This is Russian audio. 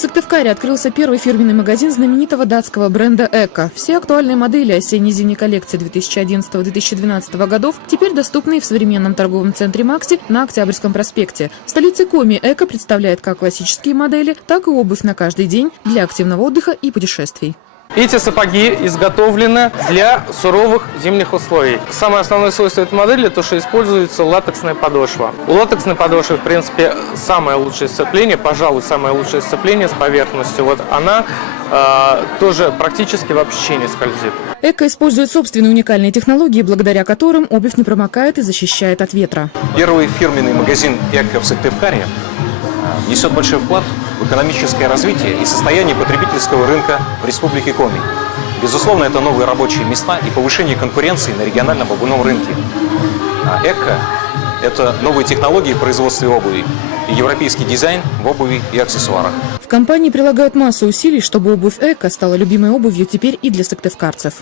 Сыктывкаре открылся первый фирменный магазин знаменитого датского бренда «Эко». Все актуальные модели осенне-зимней коллекции 2011-2012 годов теперь доступны в современном торговом центре «Макси» на Октябрьском проспекте. В столице Коми «Эко» представляет как классические модели, так и обувь на каждый день для активного отдыха и путешествий. Эти сапоги изготовлены для суровых зимних условий. Самое основное свойство этой модели – то, что используется латексная подошва. У латексной подошвы, в принципе, самое лучшее сцепление, пожалуй, самое лучшее сцепление с поверхностью. Вот она тоже практически вообще не скользит. «Эко» использует собственные уникальные технологии, благодаря которым обувь не промокает и защищает от ветра. Первый фирменный магазин «Эко» в Сыктывкаре несет большой вклад в экономическое развитие и состояние потребительского рынка в Республике Коми. Безусловно, это новые рабочие места и повышение конкуренции на региональном обувном рынке. А «Эко» – это новые технологии в производстве обуви и европейский дизайн в обуви и аксессуарах. В компании прилагают массу усилий, чтобы обувь «Эко» стала любимой обувью теперь и для сыктывкарцев.